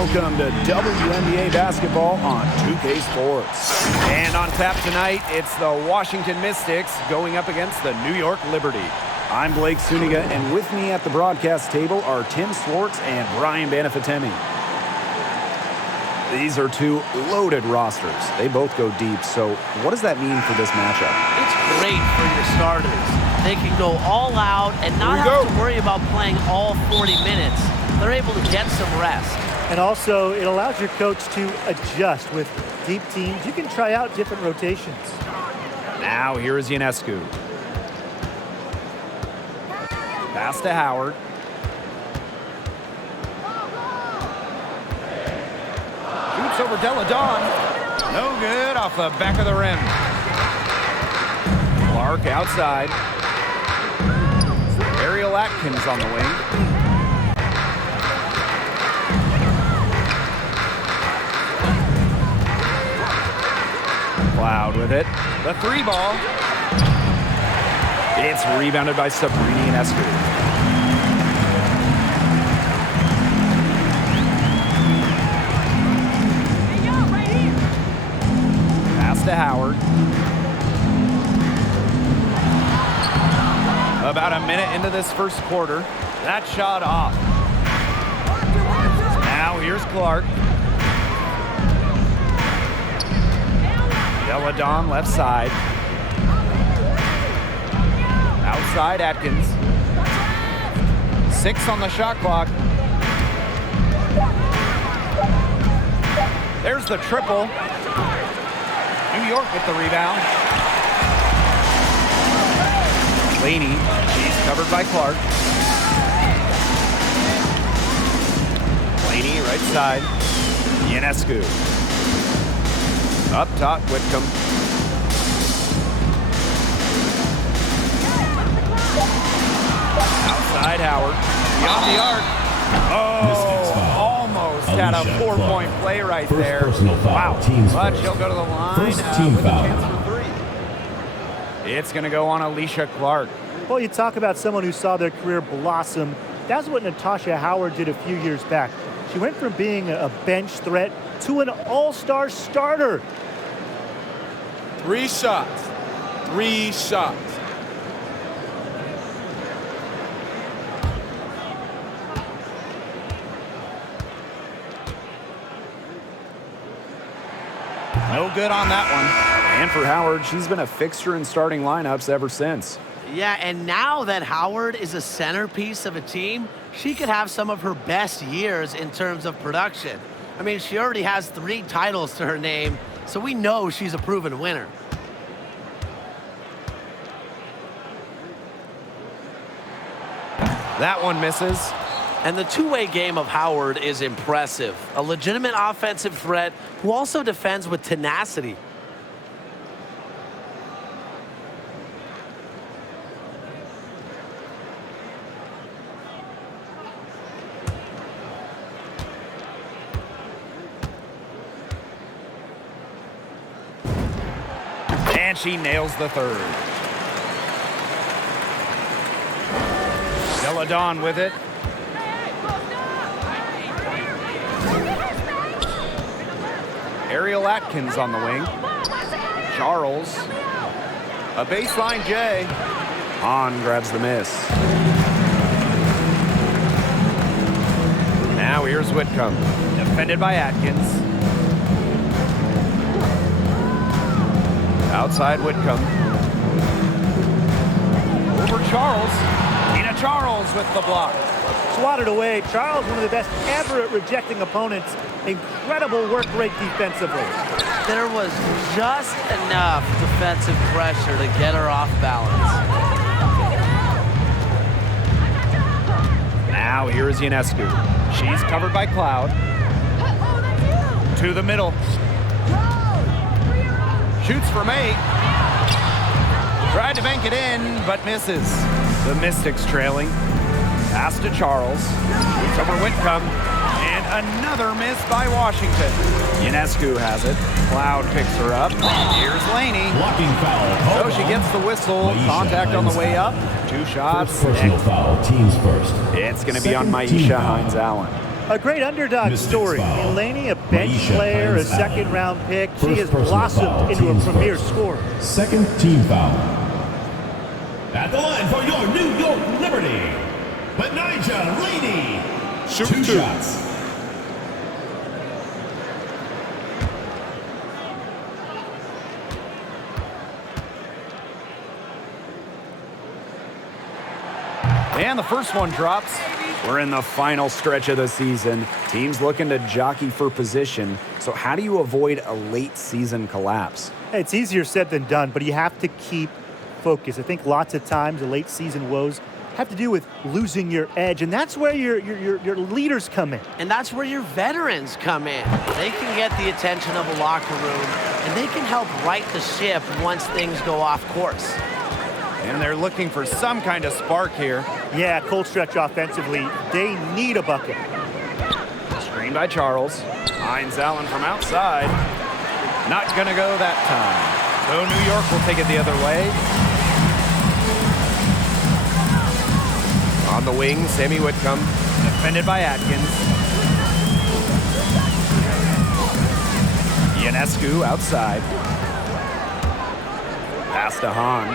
Welcome to WNBA basketball on 2K Sports. And on tap tonight, it's the Washington Mystics going up against the New York Liberty. I'm Blake Suniga, and with me at the broadcast table are Tim Swartz and Brian Banafitemi. These are two loaded rosters. They both go deep, so what does that mean for this matchup? It's great for your starters. They can go all out and not have to worry about playing all 40 minutes. They're able to get some rest. And also, it allows your coach to adjust. With deep teams, you can try out different rotations. Now, here is Ionescu. Pass to Howard. Shoots over Deladon. No good, off the back of the rim. Clark outside. Ariel Atkins on the wing. Cloud with it. The three ball. It's rebounded by Sabrini Ionescu. Pass to Howard. About a minute into this first quarter. That shot off. Now here's Clark. Deladon left side. Outside Atkins. 6 on the shot clock. There's the triple. New York with the rebound. Laney, she's covered by Clark. Laney right side. Ionescu. Up top, Whitcomb. Outside, Howard. Beyond the arc. Oh, almost had a 4-point play right there. Wow. But she'll go to the line with a chance for 3. It's going to go on Alicia Clark. Well, you talk about someone who saw their career blossom. That's what Natasha Howard did a few years back. She went from being a bench threat to an all-star starter. 3 shots. 3 shots. No good on that one. And for Howard, she's been a fixture in starting lineups ever since. Yeah, and now that Howard is a centerpiece of a team, she could have some of her best years in terms of production. I mean, she already has 3 titles to her name, so we know she's a proven winner. That one misses. And the two-way game of Howard is impressive. A legitimate offensive threat who also defends with tenacity. And she nails the third. Deladon with it. Ariel Atkins on the wing. Charles. A baseline J. Hahn grabs the miss. Now here's Whitcomb. Defended by Atkins. Outside Whitcomb. Over Charles. Tina Charles with the block. Swatted away. Charles, one of the best ever at rejecting opponents. Incredible work rate defensively. There was just enough defensive pressure to get her off balance. Now here is Ionescu. She's covered by Cloud. To the middle. Shoots from 8. Tried to bank it in, but misses. The Mystics trailing. Pass to Charles. Shoots over Whitcomb. And another miss by Washington. Ionescu has it. Cloud picks her up. Here's Laney. Blocking foul. So she gets the whistle. Contact on the way up. 2 shots. Personal foul. Teams first. It's going to be on Maisha Hines-Allen. A great underdog Mystics story. foul. Laney, a bench Aisha player, a Hines Allen. second-round pick. She First has personal blossomed foul, into a team's premier first. scorer. Second team foul. At the line for your New York Liberty, Benija Laney. Shoot Two two. shots. And the first one drops. We're in the final stretch of the season. Teams looking to jockey for position. So how do you avoid a late season collapse? It's easier said than done, but you have to keep focus. I think lots of times the late season woes have to do with losing your edge, and that's where your leaders come in. And that's where your veterans come in. They can get the attention of a locker room, and they can help right the ship once things go off course. And they're looking for some kind of spark here. Yeah, cold stretch offensively. They need a bucket. Screen by Charles. Hines Allen from outside. Not gonna go that time. So New York will take it the other way. On the wing, Sammy Whitcomb. Defended by Atkins. Ionescu outside. Pass to Hahn.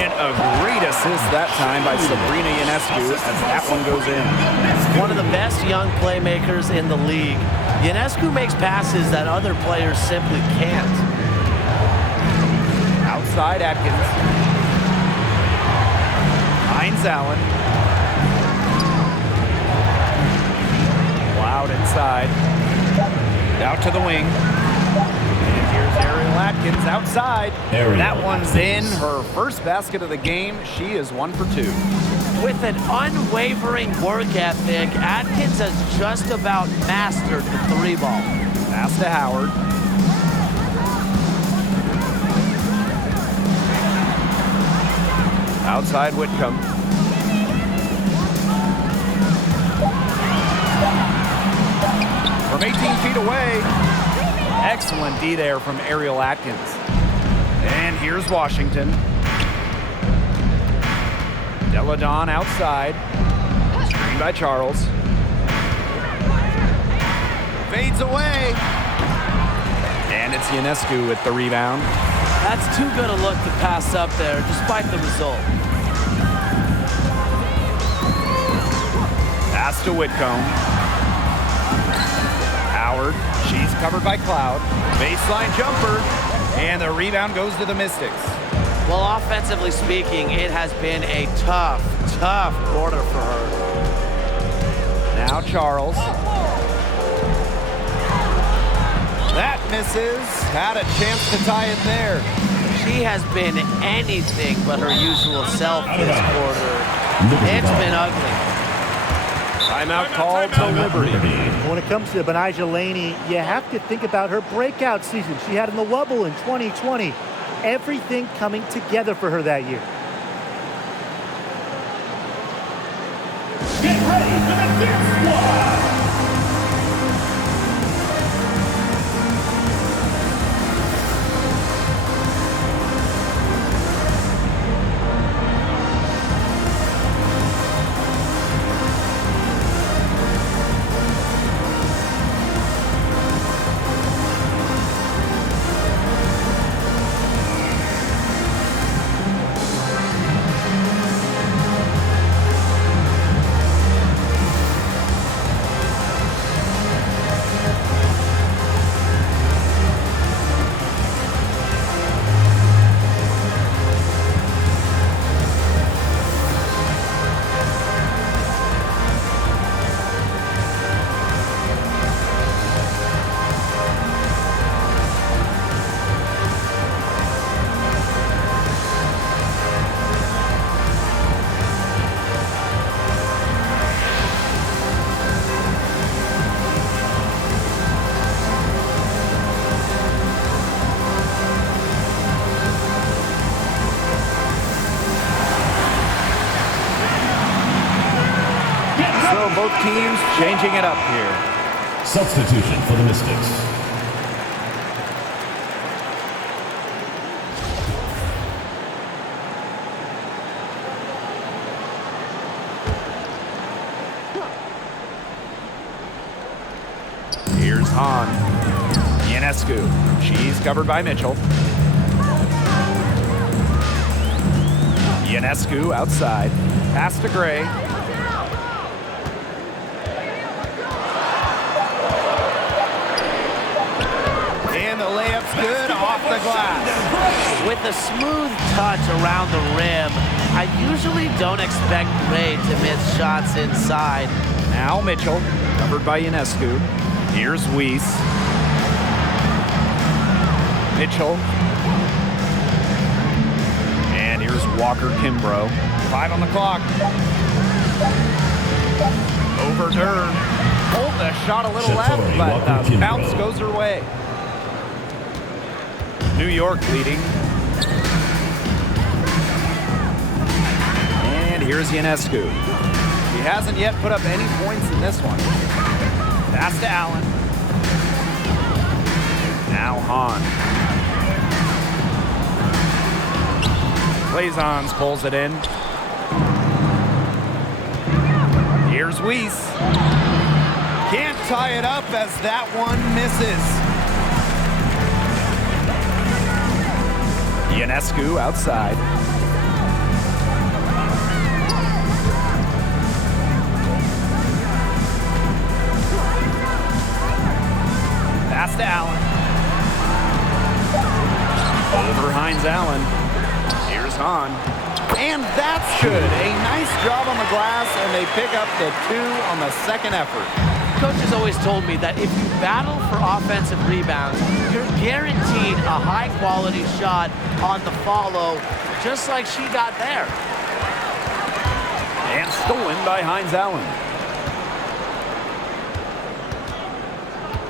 And a great assist that time by Sabrina Ionescu as that one goes in. One of the best young playmakers in the league. Ionescu makes passes that other players simply can't. Outside Atkins. Hines Allen. Loud inside. Out to the wing. And here's Ariel Atkins outside. Ariel That one's in. Atkins. Her first basket of the game. She is 1 for 2. With an unwavering work ethic, Atkins has just about mastered the three ball. Pass to Howard. Outside Whitcomb. From 18 feet away. Excellent D there from Ariel Atkins. And here's Washington. Deladon outside. Screen by Charles. Fades away. And it's Ionescu with the rebound. That's too good a look to pass up there, despite the result. Pass to Whitcomb. Howard. She's covered by Cloud. Baseline jumper. And the rebound goes to the Mystics. Well, offensively speaking, it has been a tough quarter for her. Now Charles. That misses. Had a chance to tie it there. She has been anything but her usual self this quarter. It's been ugly. Timeout called to Liberty. When it comes to Benija Laney, you have to think about her breakout season she had in the Wubble in 2020. Everything coming together for her that year. Get ready for the dance squad. Both teams changing it up here. Substitution for the Mystics. Hahn. Ionescu. She's covered by Mitchell. Ionescu outside. Pass to Gray. And the layup's good off the glass. With a smooth touch around the rim, I usually don't expect Gray to miss shots inside. Now Mitchell, covered by Ionescu. Here's Weiss. Mitchell. And here's Walker Kimbrough. 5 on the clock. Overturned. Pulled the shot a little left, but the bounce goes her way. New York leading. And here's Ionescu. He hasn't yet put up any points in this one. Pass to Allen. Now Hahn. Blazons pulls it in. Here's Weiss. Can't tie it up as that one misses. Ionescu outside. Pass to Allen. Over Hines Allen. Here's Hahn. And that's good. A nice job on the glass, and they pick up the 2 on the second effort. Coach has always told me that if you battle for offensive rebounds, you're guaranteed a high-quality shot on the follow, just like she got there. And stolen by Hines Allen.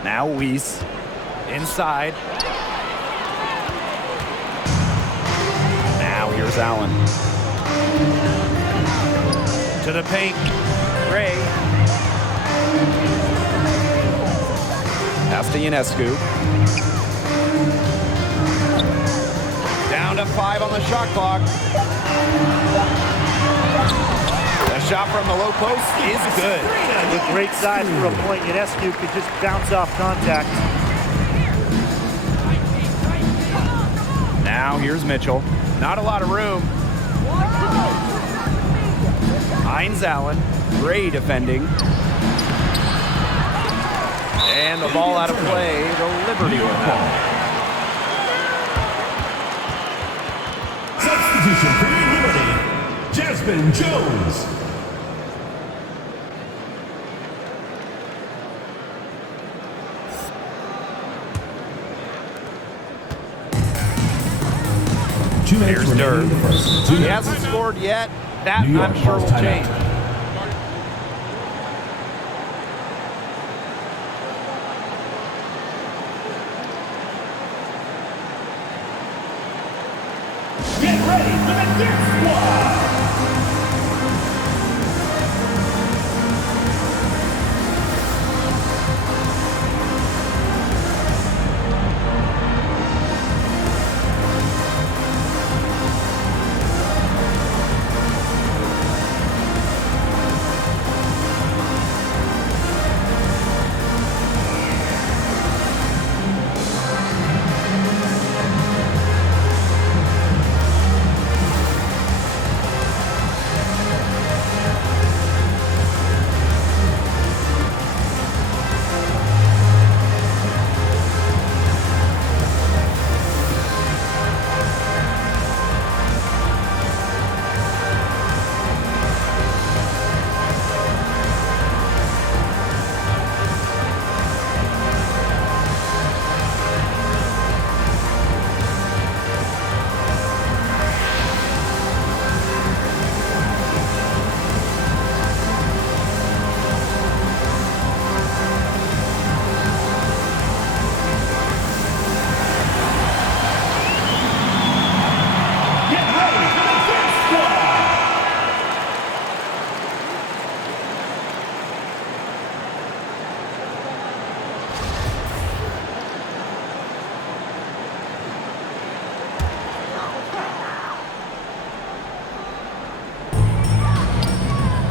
Now Weiss. Inside. Now here's Allen. To the paint. Gray. Pass to Ionescu. Down to 5 on the shot clock. The shot from the low post is good. With great size for a point, Ionescu could just bounce off contact. Now here's Mitchell. Not a lot of room. Hines Allen. Gray defending. And the ball out of play. The Liberty will have. Substitution for Liberty, Jasmine Jones. Here's Dirk. He hasn't scored yet. That I'm sure will change. Get ready for the Dirk Squad.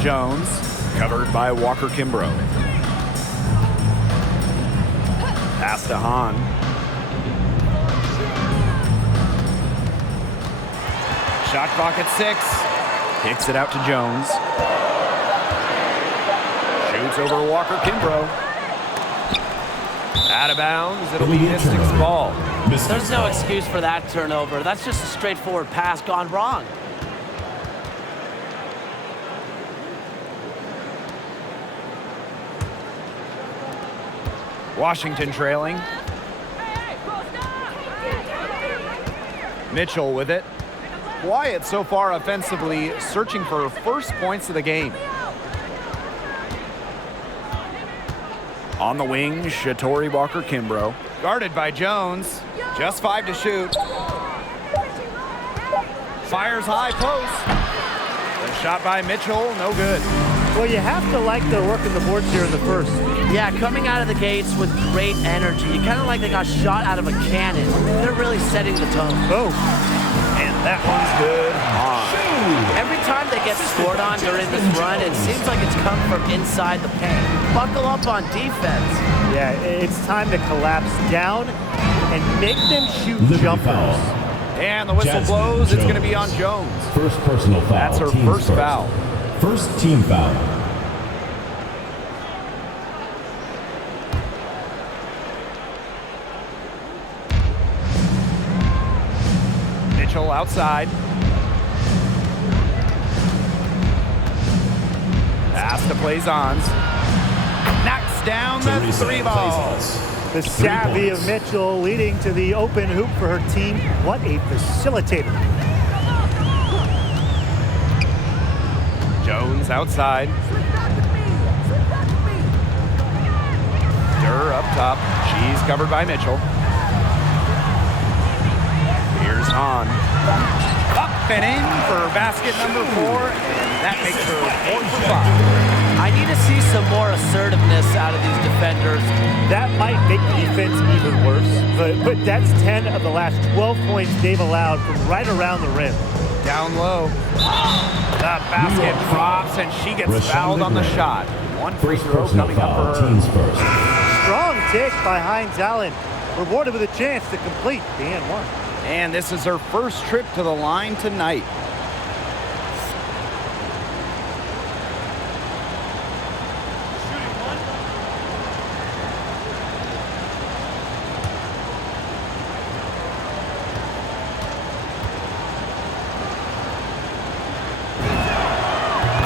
Jones, covered by Walker Kimbrough. Pass to Hahn. Shot clock at 6. Kicks it out to Jones. Shoots over Walker Kimbrough. Out of bounds. It'll be Mystics' ball. There's no excuse for that turnover. That's just a straightforward pass gone wrong. Washington trailing. Mitchell with it. Quiet so far offensively, searching for first points of the game. On the wing, Shatori Walker Kimbrough. Guarded by Jones. Just 5 to shoot. Fires high post. The shot by Mitchell, no good. Well, you have to like their work in the boards here in the first. Yeah, coming out of the gates with great energy. You kind of like they got shot out of a cannon. They're really setting the tone. Oh. And that one's good. Every time they get scored on during this run, it seems like it's come from inside the paint. Buckle up on defense. Yeah, it's time to collapse down and make them shoot jumpers. And the whistle blows. It's going to be on Jones. First personal foul. That's her first foul. First team foul. Mitchell outside. Pass to Plaisance. Knocks down the 3 ball. The savvy of Mitchell leading to the open hoop for her team. What a facilitator. Jones outside. Durr up top. She's covered by Mitchell. Here's Hahn. Up and in for basket number 4, and that makes her 4 for 5. I need to see some more assertiveness out of these defenders. That might make the defense even worse, but that's 10 of the last 12 points they've allowed from right around the rim. Down low. The basket drops, and she gets fouled on the shot. 1 free throw coming up for her. Teams first. Strong take by Hines Allen, rewarded with a chance to complete the and 1. And this is her first trip to the line tonight.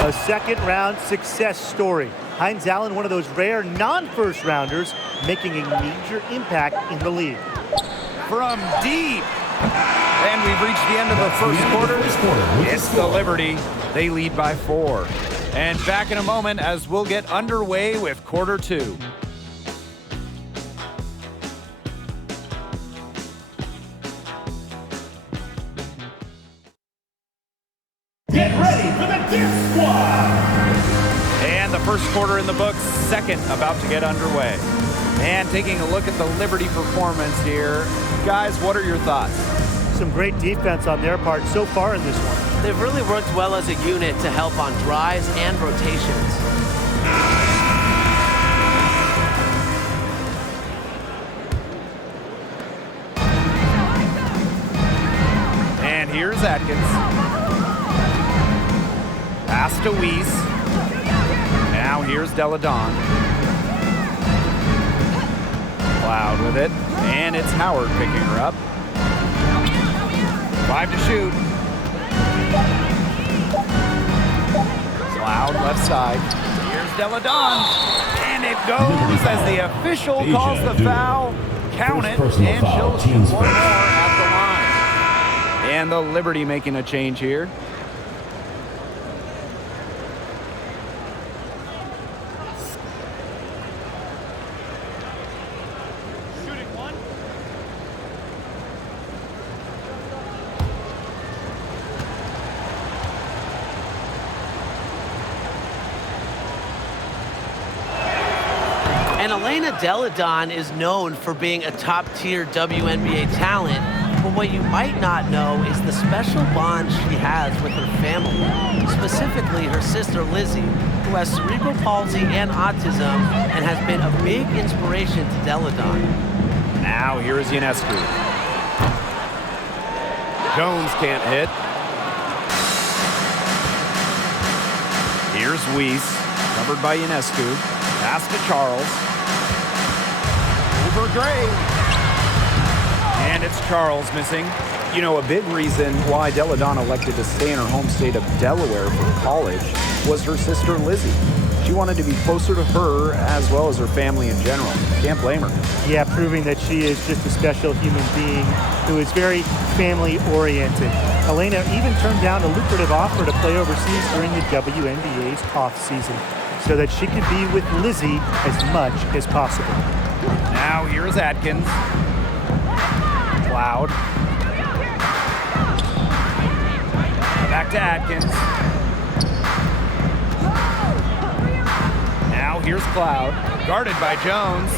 A second-round success story. Hines Allen, one of those rare non-first rounders, making a major impact in the league. From deep. And we've reached the end of the first quarter. It's the Liberty. They lead by 4. And back in a moment as we'll get underway with quarter 2. Get ready for the Dirk Squad. And the first quarter in the books, second about to get underway. And taking a look at the Liberty performance here. Guys, what are your thoughts? Some great defense on their part so far in this one. They've really worked well as a unit to help on drives and rotations. And here's Atkins. Pass to Weiss. Now here's Deladon. Cloud with it. And it's Howard picking her up. 5 to shoot. Cloud left side. Here's Deladon. And it goes as the official calls the foul. Count it. And she'll shoot 1 more at the line. And the Liberty making a change here. Deladon is known for being a top-tier WNBA talent, but what you might not know is the special bond she has with her family. specifically her sister Lizzie, who has cerebral palsy and autism and has been a big inspiration to Deladon. Now here's Ionescu. Jones can't hit. Here's Weiss, covered by Ionescu. Pass to Charles. Over Gray. And it's Charles missing. You know, a big reason why Deladon elected to stay in her home state of Delaware for college was her sister Lizzie. She wanted to be closer to her as well as her family in general. Can't blame her. Yeah, proving that she is just a special human being who is very family-oriented. Elena even turned down a lucrative offer to play overseas during the WNBA's off-season so that she could be with Lizzie as much as possible. Now here's Atkins. Cloud. Back to Atkins. Now here's Cloud, guarded by Jones.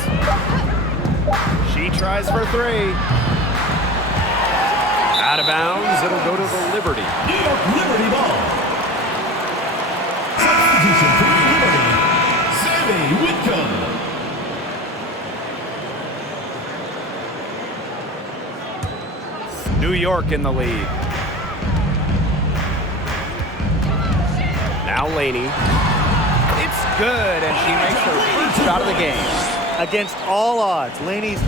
She tries for three. Out of bounds, it'll go to the Liberty. New York Liberty ball. Substitution for New Liberty, Sammy Whitcomb. New York in the lead. Now Laney. It's good, and she makes her first shot of the game. Against all odds, Laney's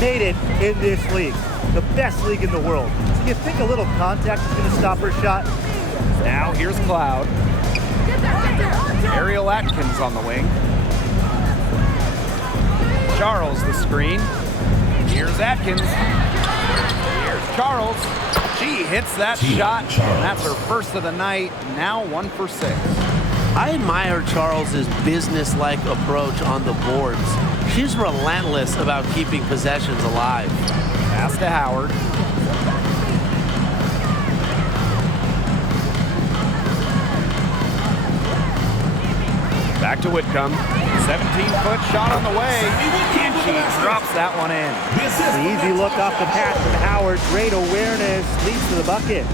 made it in this league, the best league in the world. So you think a little contact is going to stop her shot? Now here's Cloud. Ariel Atkins on the wing. Charles the screen. Here's Atkins. Here's Charles. She hits that shot, and that's her first of the night. Now 1 for 6. I admire Charles's business-like approach on the boards. She's relentless about keeping possessions alive. Pass to Howard. Back to Whitcomb. 17-foot shot on the way. And she drops that one in. The easy look off the pass from Howard. Great awareness, leads to the bucket.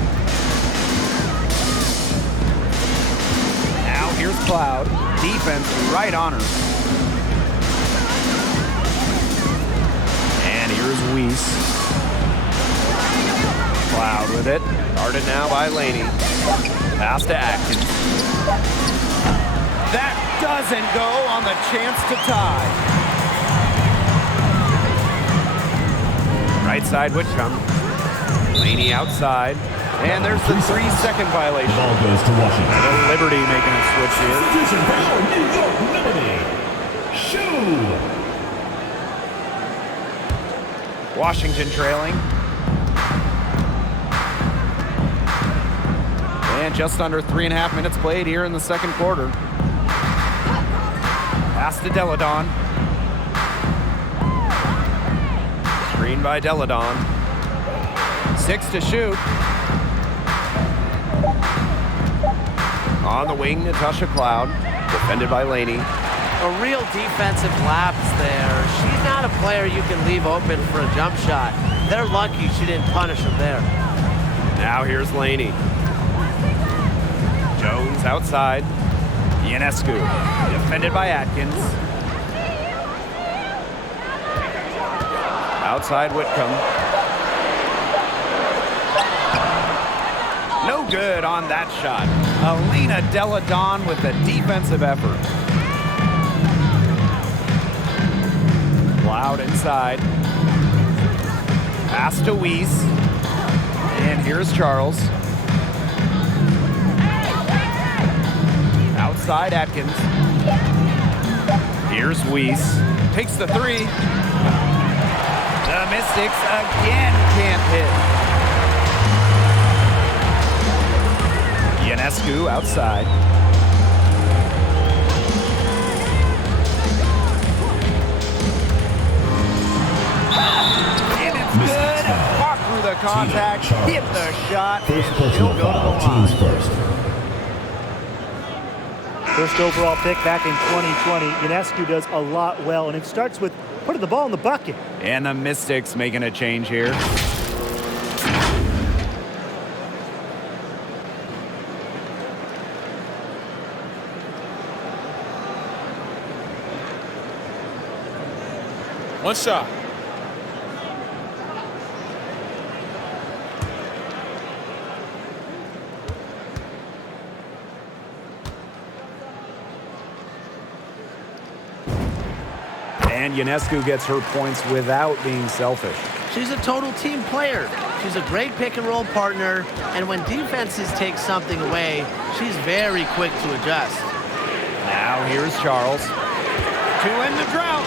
Now here's Cloud. Defense right on her. And here's Weiss. Cloud with it. Guarded now by Laney. Pass to Atkins. That doesn't go on the chance to tie. Right side Whitcomb. Laney outside. And there's the 3-second violation. Ball goes to Washington. The Liberty making a switch here. Substitution for your New York Liberty, Shoe. Washington trailing. And just under 3.5 minutes played here in the second quarter. Pass to Deladon. Screen by Deladon. 6 to shoot. On the wing, Natasha Cloud. Defended by Laney. A real defensive lapse there. She's not a player you can leave open for a jump shot. They're lucky she didn't punish him there. Now here's Laney. Jones outside. Ionescu. Defended by Atkins. Outside Whitcomb. No good on that shot. Elena Deladon with a defensive effort. Cloud inside. Pass to Weiss. And here's Charles. Outside Atkins. Here's Weiss. Takes the three. The Mystics again can't hit. Ionescu outside. And it's good. Walk through the contact, hit the shot, First and personal she'll go to the foul, line. teams first. First overall pick back in 2020. Ionescu does a lot well, and it starts with putting the ball in the bucket. And the Mystics making a change here. One shot. And Ionescu gets her points without being selfish. She's a total team player. She's a great pick-and-roll partner, and when defenses take something away, she's very quick to adjust. Now here's Charles. To end the drought.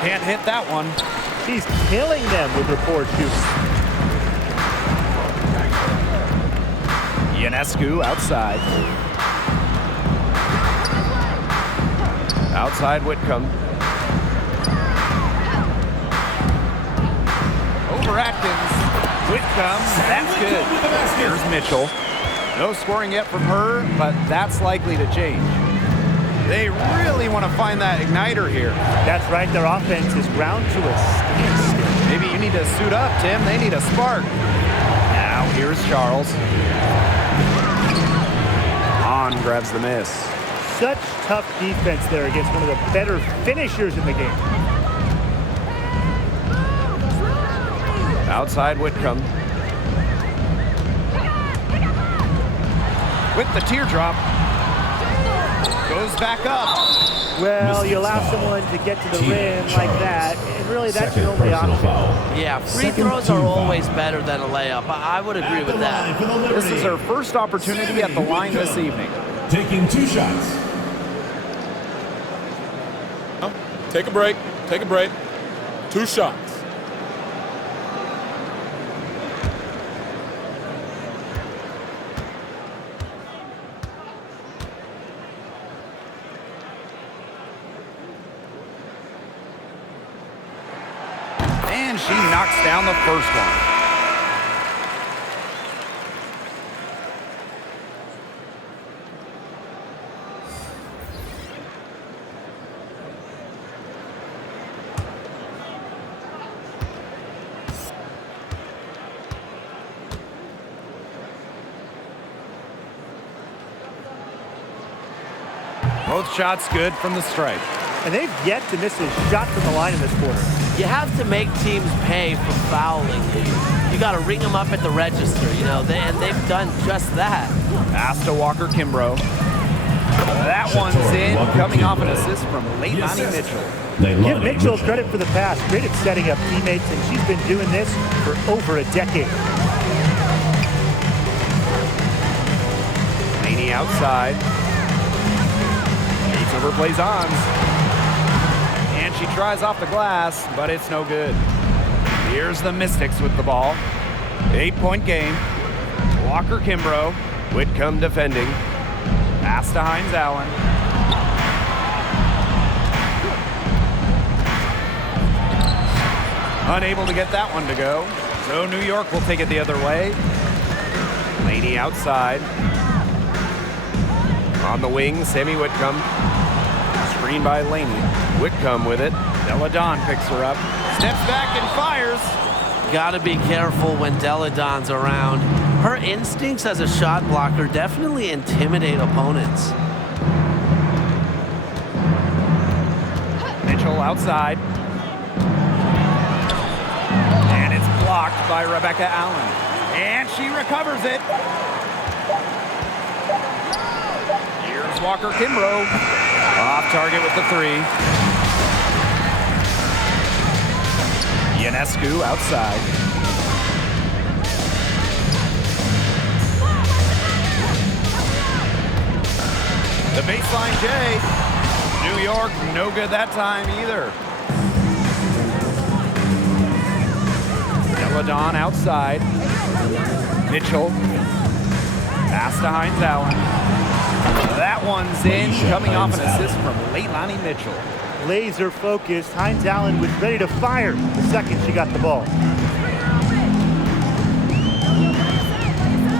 Can't hit that one. She's killing them with her poor shooting. Ionescu outside. Outside Whitcomb. Over Atkins. Whitcomb, that's good. Here's Mitchell. No scoring yet from her, but that's likely to change. They really want to find that igniter here. That's right, their offense is ground to a standstill. Maybe you need to suit up, Tim. They need a spark. Now here's Charles. On grabs the miss. Such tough defense there against one of the better finishers in the game. Outside Whitcomb. With the teardrop. Goes back up. Well, you allow someone to get to the rim like that, and really that's your only option. Yeah, free throws are always better than a layup. I would agree with that. This is her first opportunity at the line this evening. Taking 2 shots. Oh, take a break. Take a break. 2 shots. And she knocks down the first one. Both shots good from the stripe. And they've yet to miss a shot from the line in this quarter. You have to make teams pay for fouling. You got to ring them up at the register, you know, and they've done just that. Pass to Walker Kimbrough. That one's in, coming off an assist from Leilani Mitchell. Give Mitchell credit for the pass. Great at setting up teammates, and she's been doing this for over a decade. Laney outside. Eight over plays on. And she tries off the glass, but it's no good. Here's the Mystics with the ball. 8-point game. Walker Kimbrough. Whitcomb defending. Pass to Hines Allen. Unable to get that one to go. So New York will take it the other way. Laney outside. On the wing, Sammy Whitcomb. Screen by Laney. Whitcomb with it. Deladon picks her up. Steps back and fires. Gotta be careful when Deladon's around. Her instincts as a shot blocker definitely intimidate opponents. Mitchell outside. And it's blocked by Rebecca Allen. And she recovers it. Here's Walker Kimbrough. Off target with the 3. Ionescu outside. The baseline J. New York, no good that time either. Deladon outside. Mitchell. Pass to Hines Allen. That one's in, coming off an assist from Leilani Mitchell. Laser focused. Hines Allen was ready to fire the second she got the ball.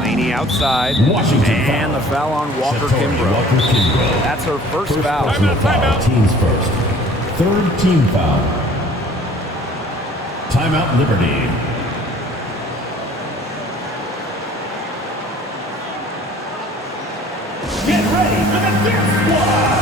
Laney outside. And the foul on Walker Kimbrough. That's her first foul. Timeout. Teams first. 3rd team foul. Timeout Liberty. Get ready for the Dirk Squad!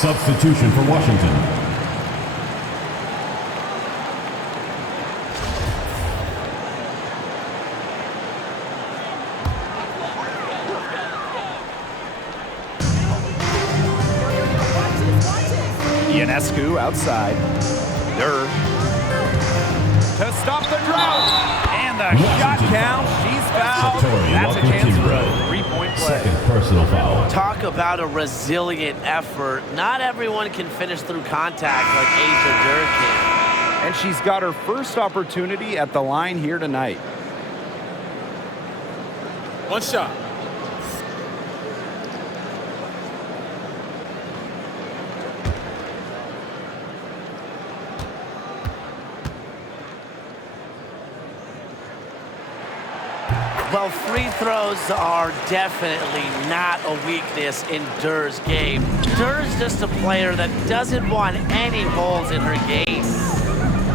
Substitution for Washington. Ionescu outside. Dirk to stop the drought. And the shot count. She's fouled. That's a chance for a three-point play. Second personal foul. Talk about a resilient effort. Not everyone can finish through contact like Asia Dirk can. And she's got her first opportunity at the line here tonight. One shot. Well, free throws are definitely not a weakness in Durr's game. Durr's just a player that doesn't want any holes in her game.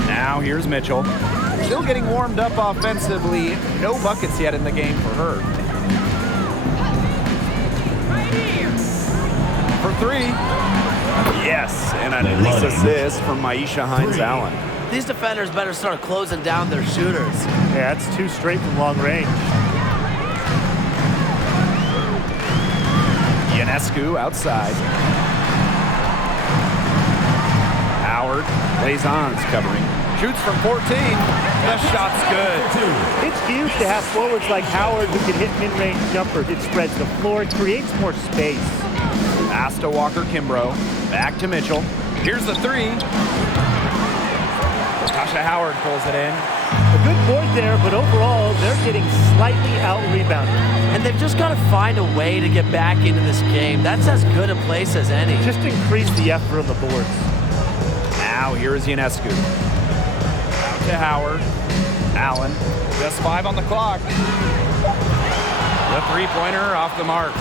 Now here's Mitchell. Still getting warmed up offensively. No buckets yet in the game for her. For three. Yes, and a nice assist from Maisha Hines-Allen. These defenders better start closing down their shooters. Yeah, that's 2 straight from long range. Ionescu outside. Howard, Blazon's covering. Shoots from 14. The shot's good. It's huge to have forwards like Howard who can hit mid-range jumpers. It spreads the floor. It creates more space. Pass to Walker-Kimbrough. Back to Mitchell. Here's the three. Tasha Howard pulls it in. A good board there, but overall, they're getting slightly out-rebounded. And they've just got to find a way to get back into this game. That's as good a place as any. Just increase the effort on the boards. Now here is Ionescu. Out to Howard. Allen. Just 5 on the clock. The three-pointer off the mark.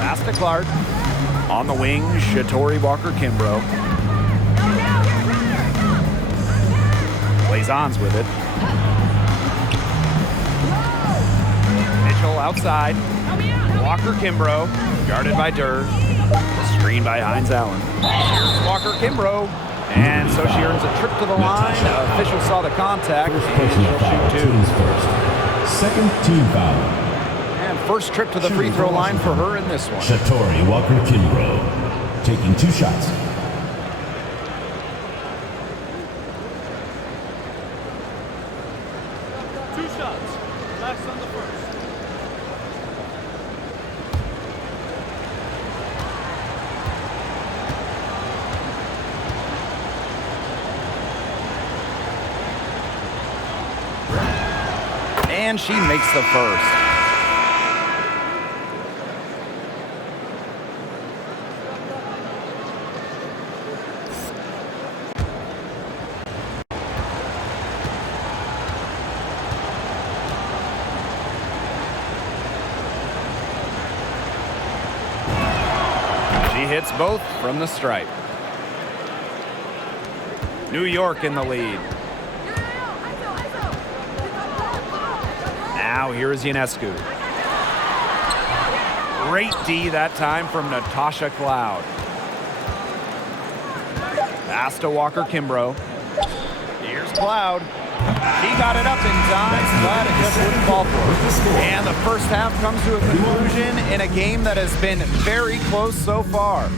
Pass to Clark. On the wing, Shatori Walker-Kimbrough. Blazon's with it. Mitchell outside. Walker-Kimbrough, guarded by Durr. Screen by Hines-Allen. Here's Walker-Kimbrough. And so she earns a trip to the line. Officials saw the contact. First And personal foul. she'll shoot 2. Team's first. Second team foul. And first trip to the free throw line for her in this one. Shatori Walker-Kimbrough taking 2 shots. And she makes the first. She hits both from the stripe. New York in the lead. Now here is Ionescu. Great D that time from Natasha Cloud. Pass to Walker-Kimbrough. Here's Cloud. She got it up in time, but it just wouldn't fall for her. And the first half comes to a conclusion in a game that has been very close so far.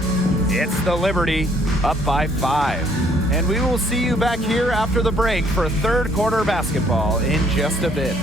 It's the Liberty up by 5. And we will see you back here after the break for third quarter basketball in just a bit.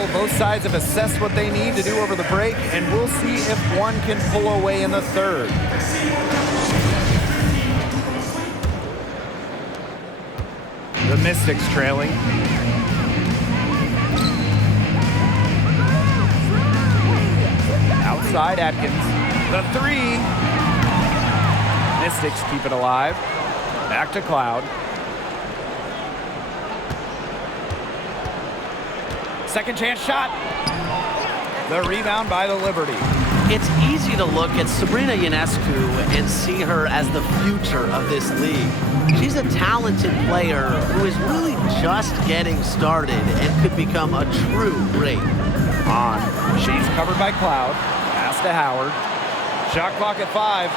Well, both sides have assessed what they need to do over the break, and we'll see if one can pull away in the third. The Mystics trailing. Outside Atkins. The three. Mystics keep it alive. Back to Cloud. Second chance shot. The rebound by the Liberty. It's easy to look at Sabrina Ionescu and see her as the future of this league. She's a talented player who is really just getting started and could become a true great. On. She's covered by Cloud. Pass to Howard. Shot clock at 5.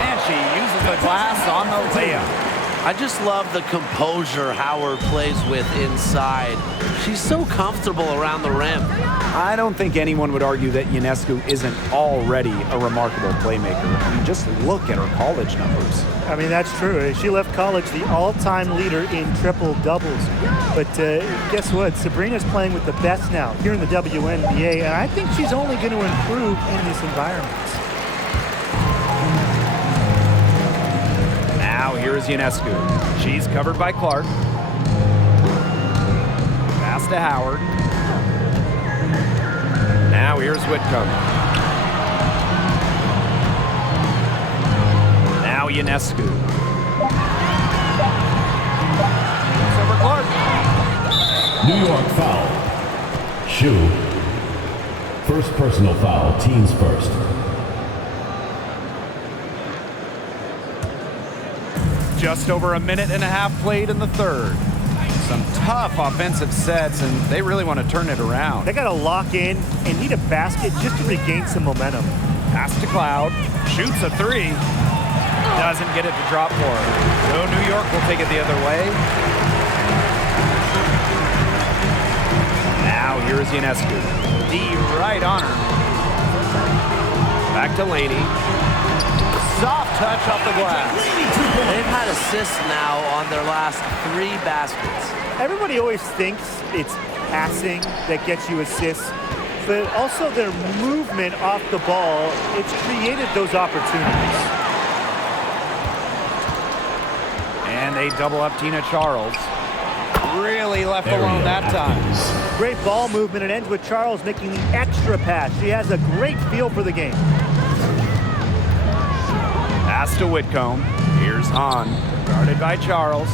And she uses the glass on the layup. I just love the composure Howard plays with inside. She's so comfortable around the rim. I don't think anyone would argue that Ionescu isn't already a remarkable playmaker. I mean, just look at her college numbers. I mean, that's true. She left college the all-time leader in triple-doubles. But guess what? Sabrina's playing with the best now here in the WNBA, and I think she's only going to improve in this environment. Now here's Ionescu. She's covered by Clark. Pass to Howard. Now here's Whitcomb. Now Ionescu. It's over Clark. New York foul. Shoe. First personal foul, teams first. Just over a minute and a half played in the third. Some tough offensive sets, and they really want to turn it around. They got to lock in and need a basket just to regain some momentum. Pass to Cloud. Shoots a three. Doesn't get it to drop for her. So New York will take it the other way. Now here's Ionescu. D right on her. Back to Lady. Soft touch off the glass. They've had assists now on their last 3 baskets. Everybody always thinks it's passing that gets you assists, but also their movement off the ball, it's created those opportunities. And they double up Tina Charles. Really left alone that time. Great ball movement. It ends with Charles making the extra pass. She has a great feel for the game. Pass to Whitcomb. Here's Hahn. Guarded by Charles.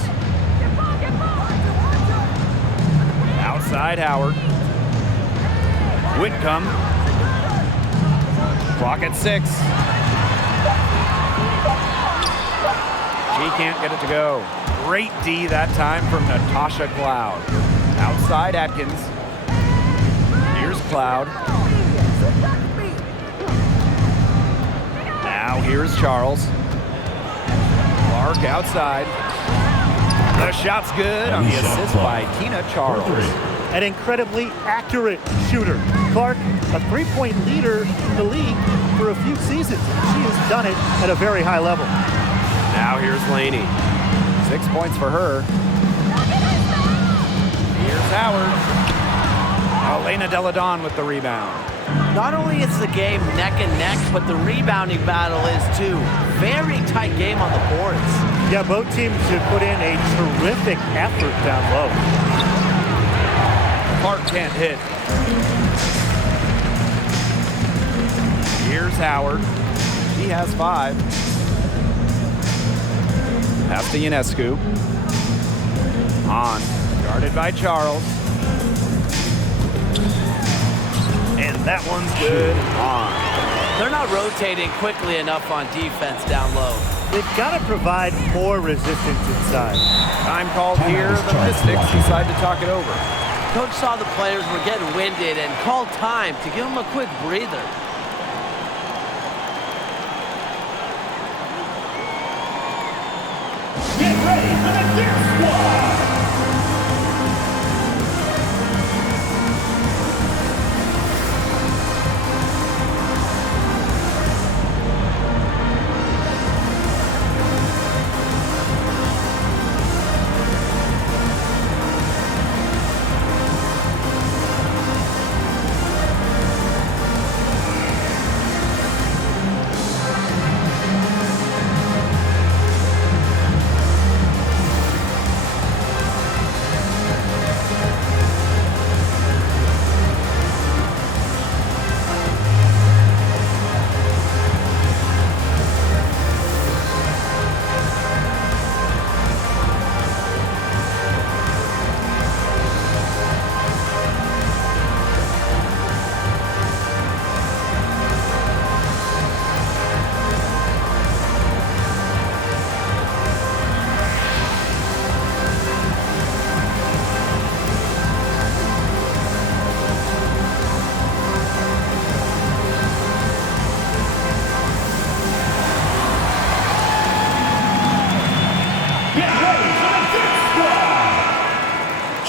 Outside Howard. Whitcomb. Clock at 6. She can't get it to go. Great D that time from Natasha Cloud. Outside Atkins. Here's Cloud. Now here's Charles. Clark outside. The shot's good on the assist by Tina Charles. An incredibly accurate shooter. Clark, a three-point leader in the league for a few seasons. She has done it at a very high level. Now here's Laney. 6 points for her. Here's Howard. Elena Deladon with the rebound. Not only is the game neck and neck, but the rebounding battle is too. Very tight game on the boards. Yeah, both teams have put in a terrific effort down low. Clark can't hit. Here's Howard. He has 5. Pass to Ionescu. On. Guarded by Charles. And that one's good. On. They're not rotating quickly enough on defense down low. They've got to provide more resistance inside. Time called here. The Mystics decide to talk it over. Coach saw the players were getting winded and called time to give them a quick breather. Get ready for the Dirk Squad!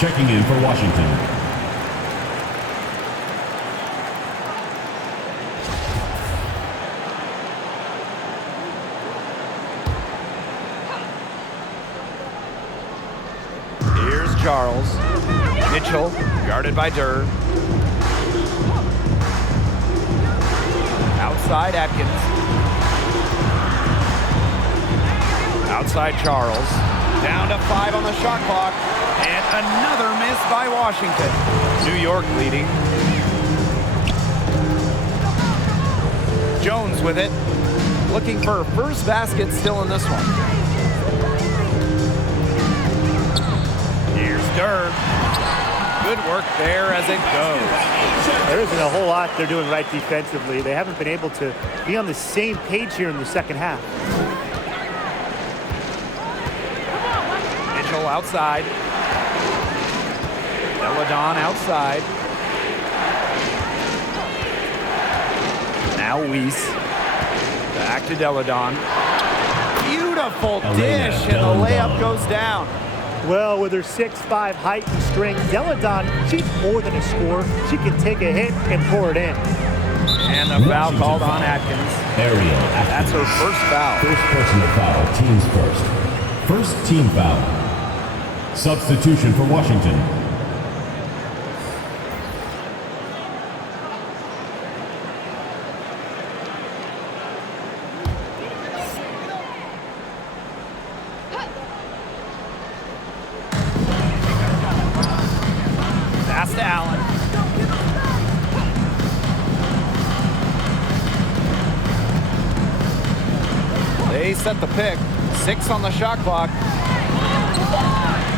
Checking in for Washington. Here's Charles. Mitchell, guarded by Dirk. Outside Atkins. Outside Charles. Down to 5 on the shot clock. And another miss by Washington. New York leading. Jones with it. Looking for her first basket still in this one. Here's Dirk. Good work there as it goes. There isn't a whole lot they're doing right defensively. They haven't been able to be on the same page here in the second half. Mitchell outside. Deladon outside. Now Weiss. Back to Deladon. Beautiful dish, and the layup goes down. Well, with her 6'5" height and strength, Deladon, she's more than a scorer. She can take a hit and pour it in. And the foul called on Atkins. Ariel. That's her first foul. First personal foul, teams first. First team foul. Substitution for Washington. Pass to Allen. They set the pick. 6 on the shot clock.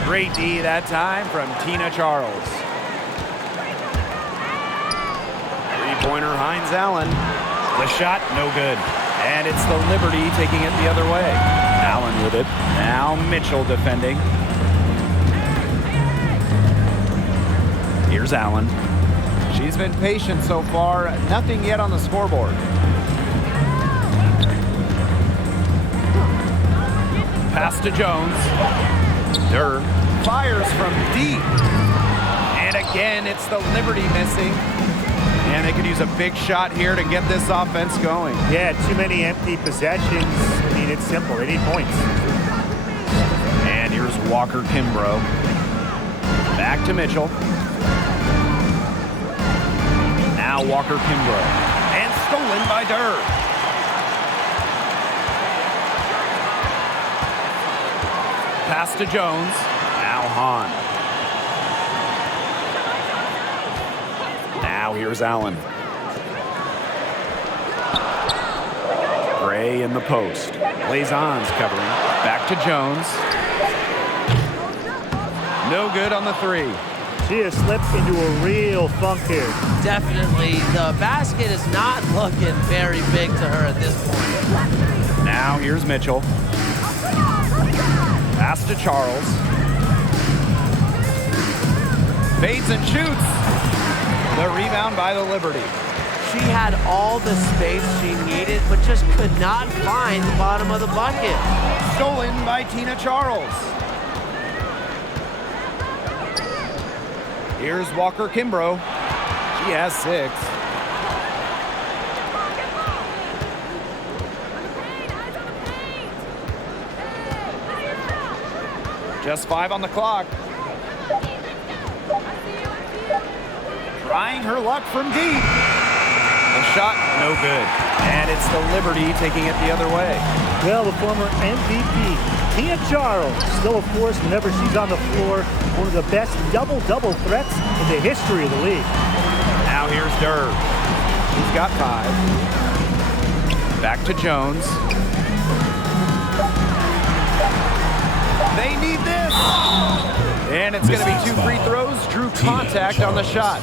Great D that time from Tina Charles. Three-pointer Hines Allen. The shot, no good. And it's the Liberty taking it the other way. Allen with it. Now Mitchell defending. Here's Allen. She's been patient so far. Nothing yet on the scoreboard. Pass to Jones. Dirk fires from deep. And again, it's the Liberty missing. And they could use a big shot here to get this offense going. Yeah, too many empty possessions. I mean, it's simple. They need points. And here's Walker Kimbrough. Back to Mitchell. Now Walker Kimbrough. And stolen by Dirk. Pass to Jones. Now Hahn. Now here's Allen. Gray in the post. Blazon's covering. Back to Jones. No good on the 3. She has slipped into a real funk here. Definitely. The basket is not looking very big to her at this point. Now here's Mitchell. Pass to Charles. Fades and shoots. The rebound by the Liberty. She had all the space she needed, but just could not find the bottom of the bucket. Stolen by Tina Charles. Here's Walker Kimbrough. She has 6. Just 5 on the clock. Trying her luck from deep. The shot, no good. And it's the Liberty taking it the other way. Well, the former MVP, Tina Charles, still a force whenever she's on the floor. One of the best double-double threats in the history of the league. Now here's Dirk. He's got 5. Back to Jones. They need this. And it's going to be 2 free throws. Drew contact on the shot.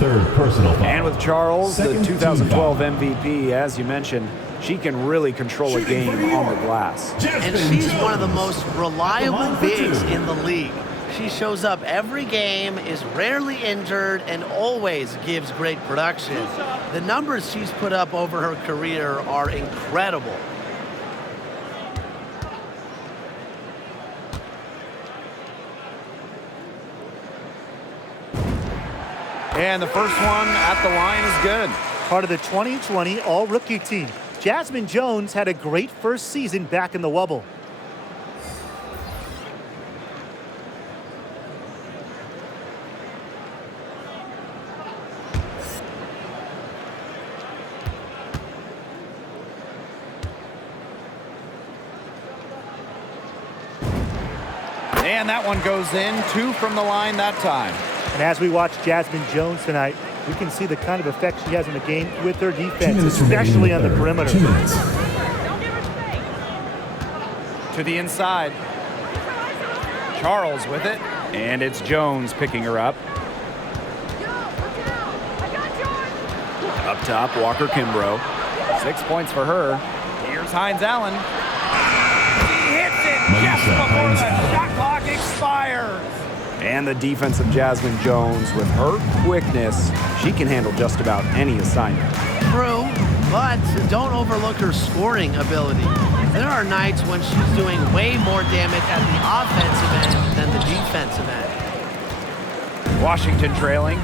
Third personal foul. And with Charles, the Second 2012 team foul. MVP, as you mentioned, she can really control a game on the glass. And she's one of the most reliable bigs in the league. She shows up every game, is rarely injured, and always gives great production. The numbers she's put up over her career are incredible. And the first one at the line is good. Part of the 2020 All-Rookie team. Jasmine Jones had a great first season back in the Wubble. And that one goes in. 2 from the line that time. And as we watch Jasmine Jones tonight, we can see the kind of effect she has in the game with her defense, especially on the perimeter. 2 minutes. To the inside. Charles with it. And it's Jones picking her up. Up top, Walker Kimbrough. 6 points for her. Here's Hines Allen. He hits it just before the shot clock expires. And the defense of Jasmine Jones, with her quickness, she can handle just about any assignment. True, but don't overlook her scoring ability. There are nights when she's doing way more damage at the offensive end than the defensive end. Washington trailing.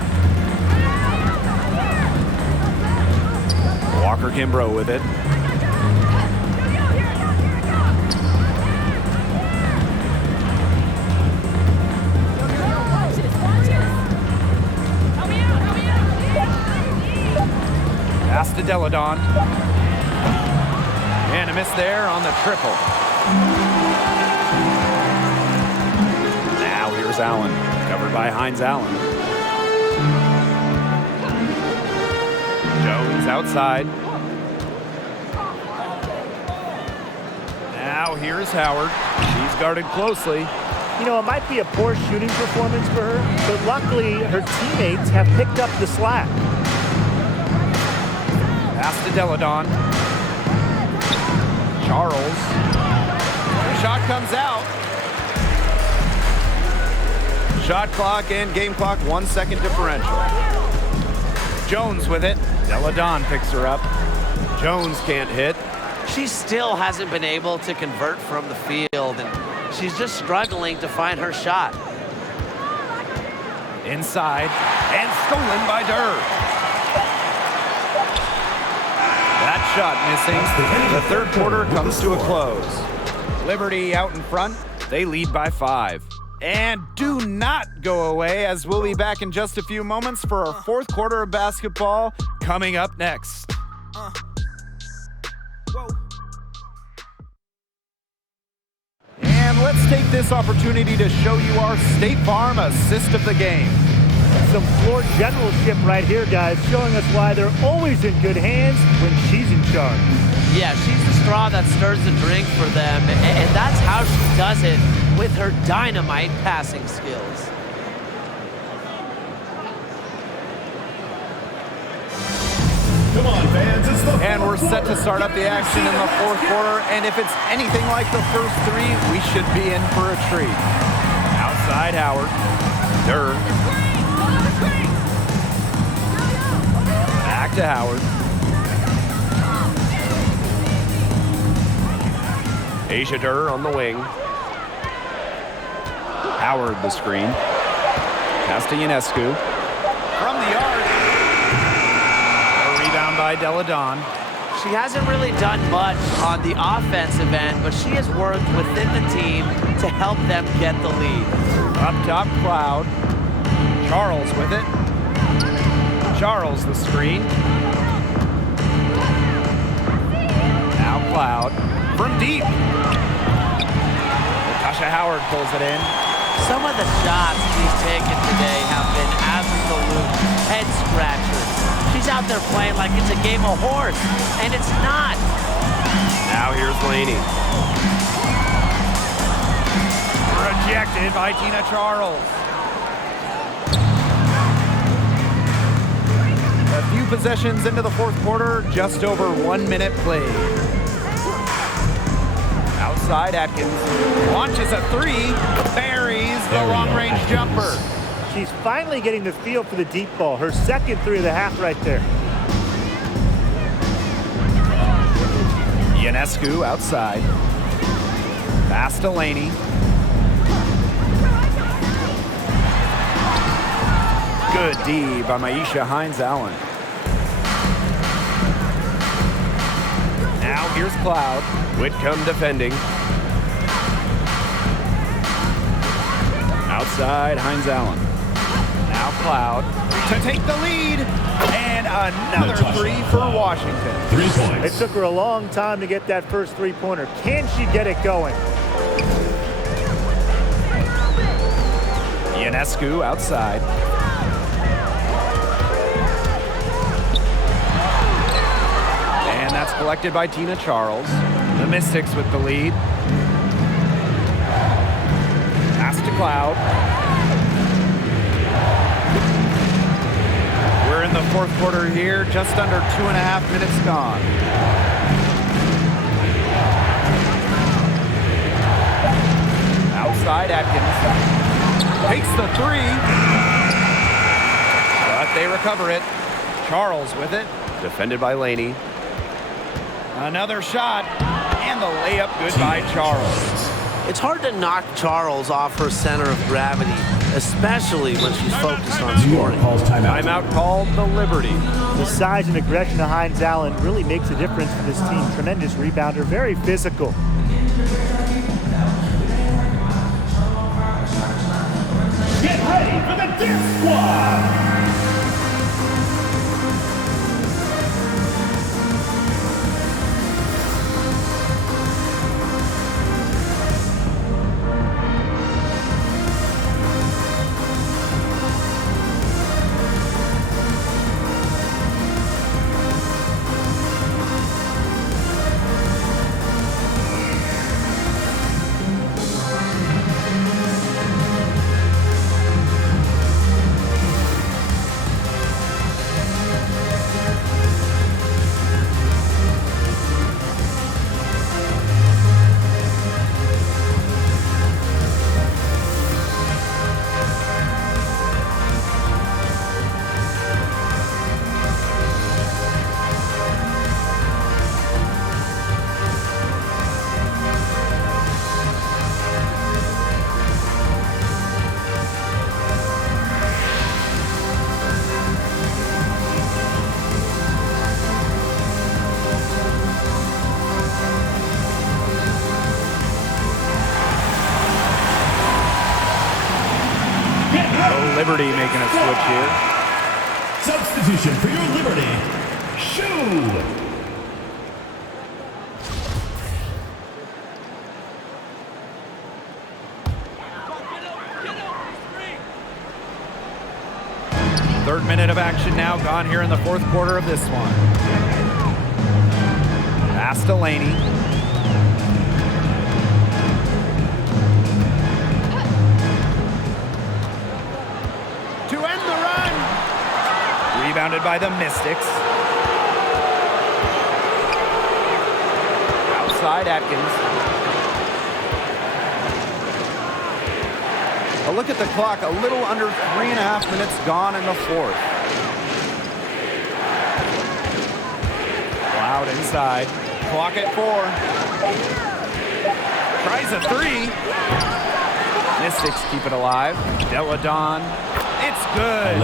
Walker Kimbrough with it. Pass to Deladon. And a miss there on the triple. Now here's Allen, covered by Hines Allen. Jones outside. Now here's Howard. She's guarded closely. You know, it might be a poor shooting performance for her, but luckily her teammates have picked up the slack. Pass to Deladon. Charles. Shot comes out. Shot clock and game clock, 1 second differential. Jones with it. Deladon picks her up. Jones can't hit. She still hasn't been able to convert from the field, and she's just struggling to find her shot. Inside, and stolen by Dirk. That shot missing. The third quarter comes to a close. Liberty out in front. They lead by 5. And do not go away, as we'll be back in just a few moments for our fourth quarter of basketball coming up next. And let's take this opportunity to show you our State Farm assist of the game. Some floor generalship right here, guys, showing us why they're always in good hands when she's in charge. Yeah, she's the straw that stirs the drink for them, and that's how she does it with her dynamite passing skills. Come on, fans, it's the And we're set to start up the action in the fourth quarter, and if it's anything like the first 3, we should be in for a treat. Outside Howard. Dirk. Back to Howard. Asia Durr on the wing. Howard the screen. Pass to Ionescu. From the yard. A rebound by Deladon. She hasn't really done much on the offensive end, but she has worked within the team to help them get the lead. Up top, Cloud. Charles with it. Charles the screen. Now Cloud. From deep. Natasha Howard pulls it in. Some of the shots she's taken today have been absolute head scratchers. She's out there playing like it's a game of horse, and it's not. Now here's Laney. Rejected by Tina Charles. A few possessions into the fourth quarter, just over 1 minute played. Outside Atkins launches a 3, buries the long-range jumper. She's finally getting the feel for the deep ball. Her second 3 of the half right there. Ionescu outside. Pass to Laney. Good D by Maisha Hines-Allen. Now here's Cloud. Whitcomb defending. Outside, Hines-Allen. Now Cloud to take the lead. And another three for Washington. 3 points. It took her a long time to get that first three-pointer. Can she get it going? Ionescu outside. And that's collected by Tina Charles. The Mystics with the lead. Pass to Cloud. We're in the fourth quarter here, just under 2.5 minutes gone. Outside Atkins. Takes the three. But they recover it. Charles with it. Defended by Laney. Another shot. And the layup good by Charles. It's hard to knock Charles off her center of gravity, especially when she's focused on New York scoring. calls timeout. Timeout called the Liberty. The size and aggression of Hines-Allen really makes a difference for this team. Tremendous rebounder, very physical. Get ready for the Dance Squad. Liberty making a switch here. Substitution for your Liberty. Shoe. Third minute of action now gone here in the fourth quarter of this one. Pass to Laney. Rebounded by the Mystics. Outside Atkins. A look at the clock, a little under 3.5 minutes gone in the fourth. Cloud inside. Clock at 4. Tries a 3. Mystics keep it alive. Deladon. It's good.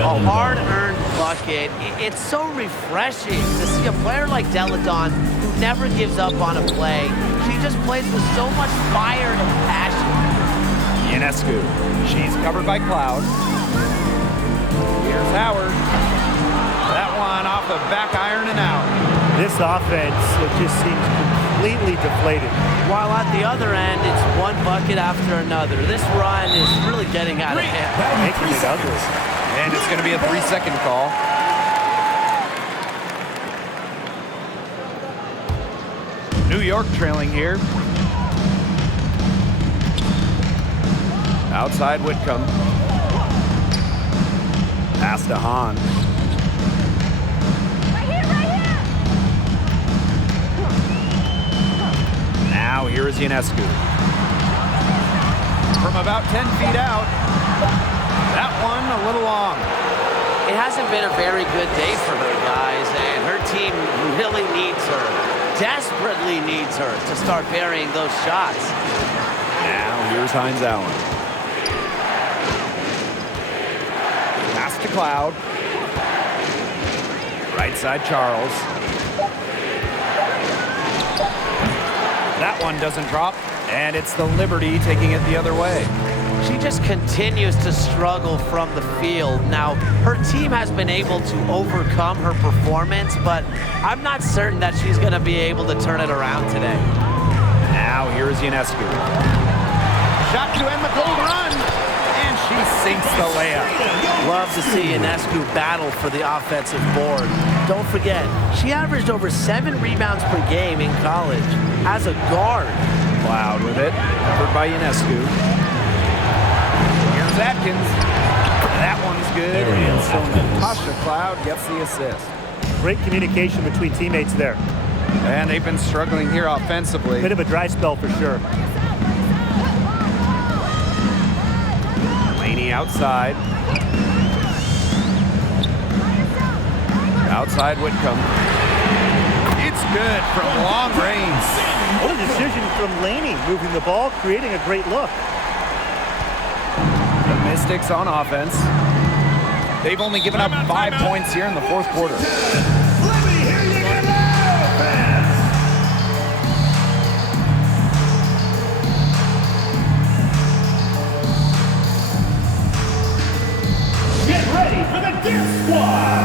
A hard-earned bucket. It's so refreshing to see a player like Deladon who never gives up on a play. She just plays with so much fire and passion. Ionescu. She's covered by Cloud. Here's Howard. That one off the back iron and out. This offense, it just seems completely deflated. While at the other end, it's one bucket after another. This run is really getting out of hand. Making it ugly. And it's going to be a 3-second call. New York trailing here. Outside Whitcomb. Pass to Hahn. Now here is Ionescu. From about 10 feet out. That one a little long. It hasn't been a very good day for her, guys, and her team really needs her, desperately needs her to start burying those shots. Now here's Hines-Allen. Pass cloud. Right side, Charles. That one doesn't drop, and it's the Liberty taking it the other way. She just continues to struggle from the field. Now, her team has been able to overcome her performance, but I'm not certain that she's going to be able to turn it around today. Now, here's Ionescu. Shot to end the gold run, and she sinks the layup. Love to see Ionescu battle for the offensive board. Don't forget, she averaged over 7 rebounds per game in college as a guard. Cloud with it, covered by Ionescu. Here's Atkins. That one's good, and so Natasha Cloud gets the assist. Great communication between teammates there. And they've been struggling here offensively. Bit of a dry spell for sure. Laney outside. Outside Whitcomb. It's good from long range. What a decision from Laney, moving the ball, creating a great look. The Mystics on offense. They've only given up 5 points here in the fourth quarter. Let me hear you get loud, fans. Get ready for the Dance Squad.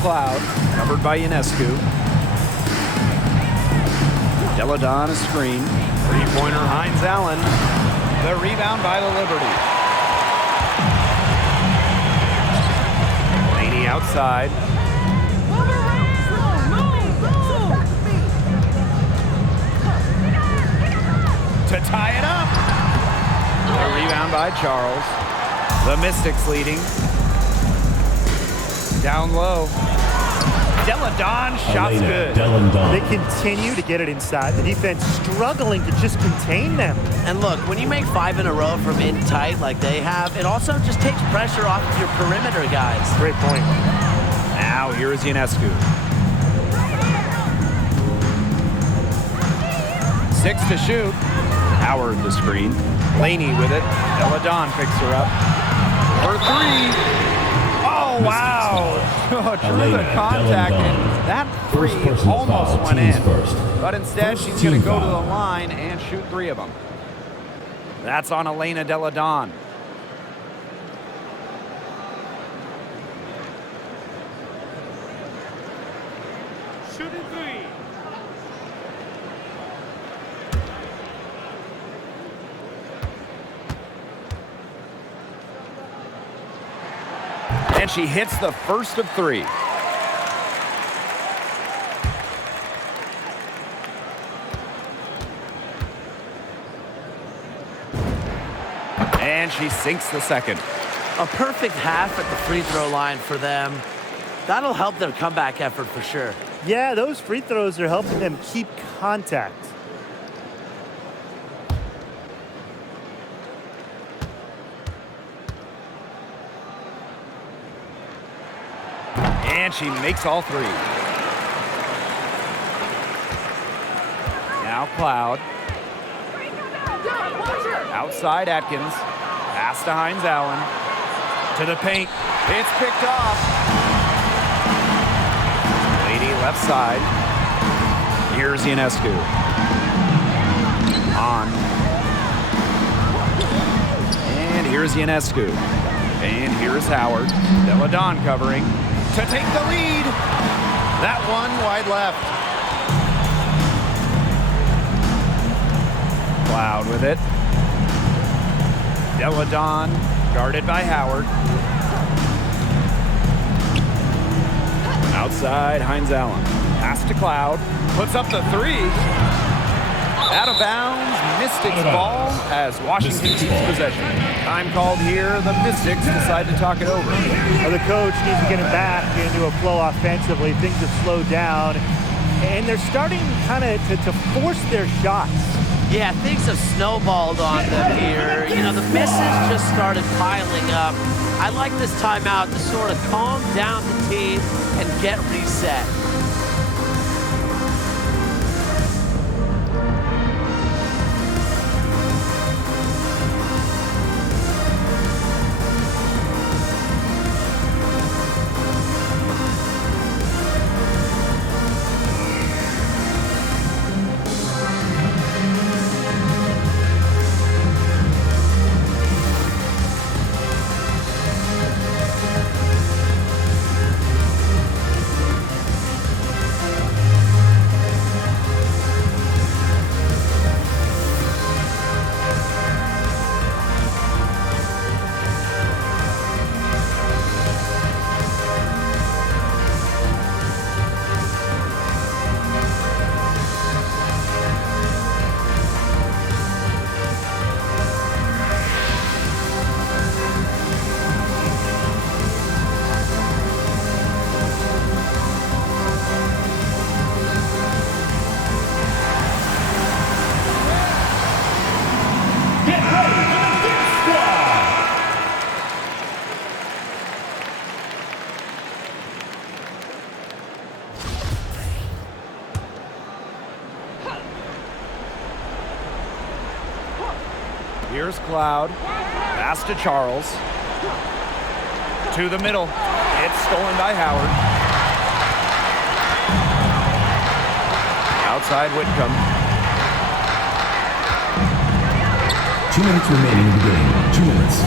Cloud, covered by Ionescu. Deladon a screen. Three-pointer Hines Allen. The rebound by the Liberty. Laney outside. To tie it up. The rebound by Charles. The Mystics leading. Down low. Deladon, shot's good. They continue to get it inside. The defense struggling to just contain them. And look, when you make 5 in a row from in tight like they have, it also just takes pressure off of your perimeter guys. Great point. Now here's Ionescu. 6 to shoot. Howard the screen. Laney with it. Deladon picks her up. For 3. Oh, wow. Terrific contact, and that 3 almost went in. But instead, she's going to go to the line and shoot 3 of them. That's on Elena Deladon. Shooting 3. And she hits the first of 3. And she sinks the second. A perfect half at the free throw line for them. That'll help their comeback effort for sure. Yeah, those free throws are helping them keep contact. And she makes all three. Now Cloud. Outside Atkins. Pass to Hines Allen. To the paint. It's picked off. Lady left side. Here's Ionescu. On. And here's Ionescu. And here's Howard. Deladon covering to take the lead. That one wide left. Cloud with it. Deladon guarded by Howard. Outside, Hines Allen. Pass to Cloud. Puts up the three. Out of bounds. Mystics ball as Washington keeps possession. Time called here. The Mystics decide to talk it over. Well, the coach needs to get him back into a flow offensively. Things have slowed down. And they're starting kind of to force their shots. Yeah, things have snowballed on them here. You know, the misses just started piling up. I like this timeout to sort of calm down the team and get reset. Here's Cloud. Pass to Charles. To the middle. It's stolen by Howard. Outside Whitcomb. 2 minutes remaining in the game. 2 minutes.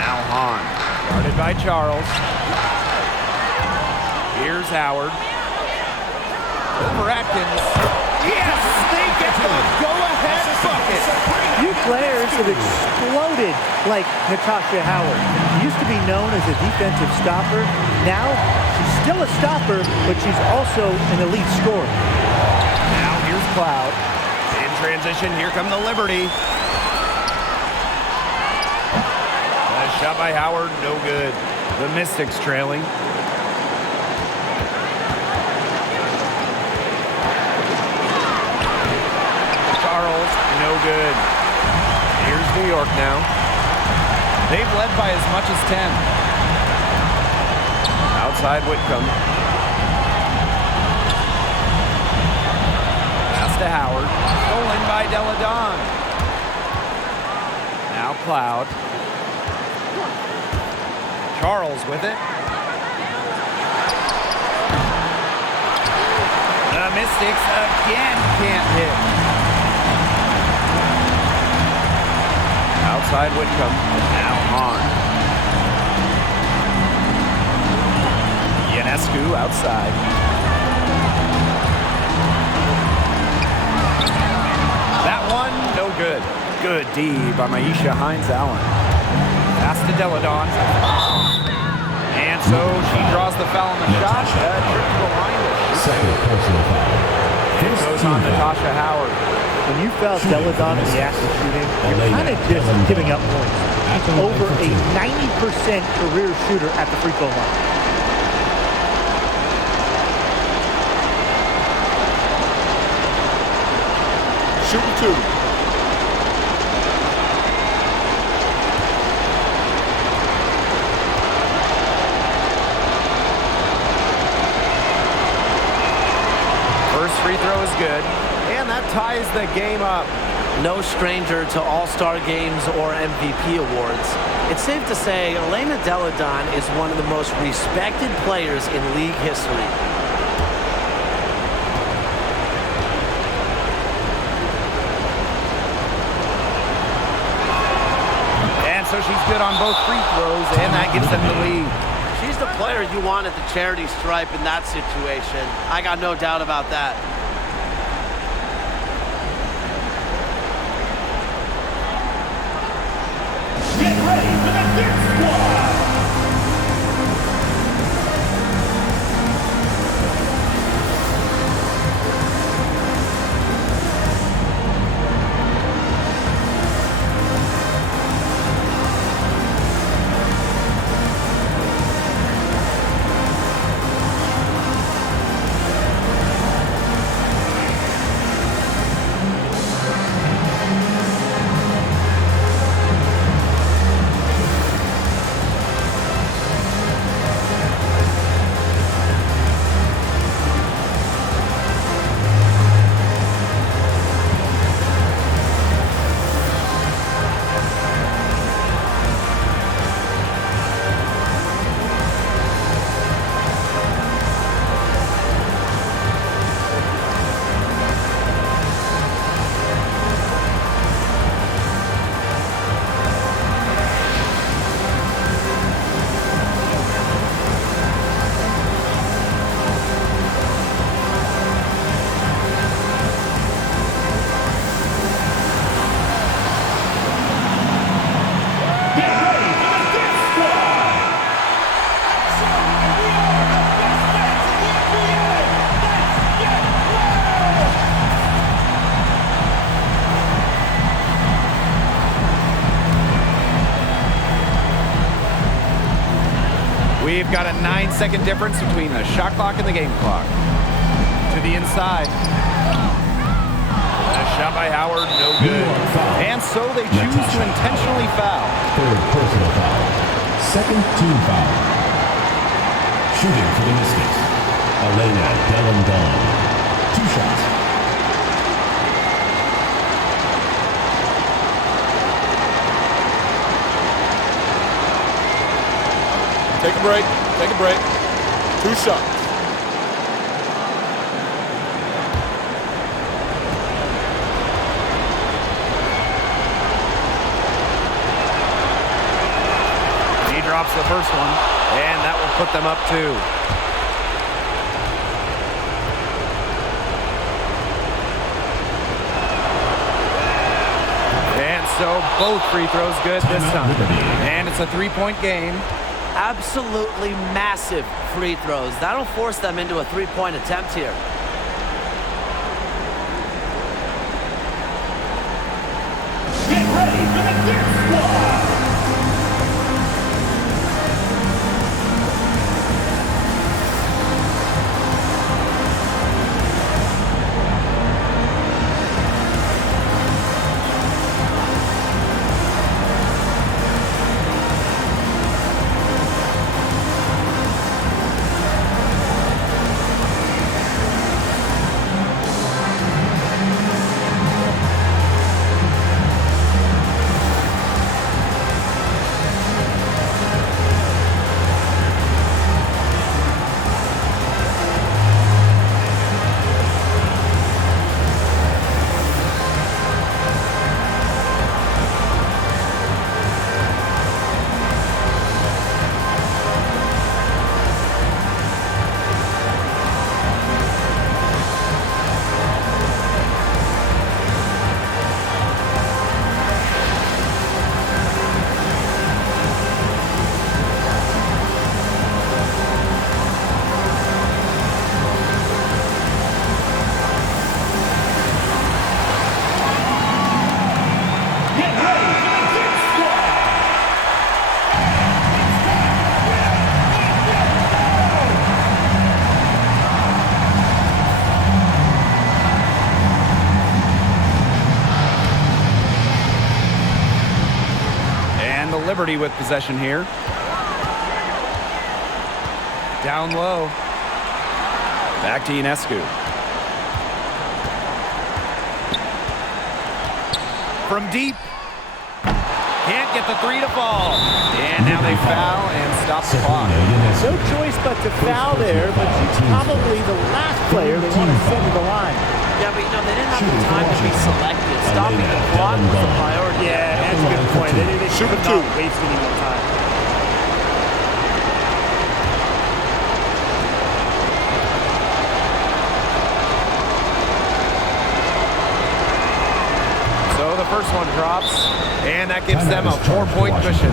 Now Hahn. Guarded by Charles. Here's Howard. Over Atkins. Yes! They get the go-ahead bucket. Few players have exploded like Natasha Howard. She used to be known as a defensive stopper. Now, she's still a stopper, but she's also an elite scorer. Now here's Cloud. In transition, here come the Liberty. A shot by Howard, no good. The Mystics trailing. Charles, no good. Here's New York now. They've led by as much as 10. Outside Whitcomb. Pass to Howard. Stolen by Deladon. Now Cloud. Charles with it. The Mystics again can't hit. Outside Whitcomb. Now Hahn. Ionescu outside. That one, no good. Good D by Maisha Hines Allen. Pass to Deladon. And so she draws the foul on the shot. Trip to the line. Second personal foul. It goes on Natasha Howard. When you foul Deladon in the act of shooting, you're kind of just giving up points. He's over a 90% career shooter at the free throw line. Shooting two. ties the game up. No stranger to All-Star games or MVP awards. It's safe to say Elena Delle Donne is one of the most respected players in league history. And so she's good on both free throws, and that gives them the lead. She's the player you want at the charity stripe in that situation. I got no doubt about that. Get ready for the Dirk Squad! We've got a 9-second difference between the shot clock and the game clock. To the inside. A shot by Howard, no good. And so they choose to intentionally foul. Third personal foul. Second team foul. Shooting for the Mystics, Elena Delle Donne. 2 shots. Take a break. Take a break. 2 shots. He drops the first one, and that will put them up 2. And so both free throws good this time. And it's a 3-point game. Absolutely massive free throws. That'll force them into a 3-point attempt here. Get ready for the Dirk Squad! Liberty with possession here. Down low. Back to Ionescu. from deep. Can't get the three to fall. And now they foul and stop the clock. No choice but to foul there, but she's probably the last player they want to send to the line. Yeah, but they didn't have the time to be selected. Stopping the clock was a priority. Yeah, that's a good point. They should have not wasted any more time. So the first one drops, and that gives them a 4-point cushion.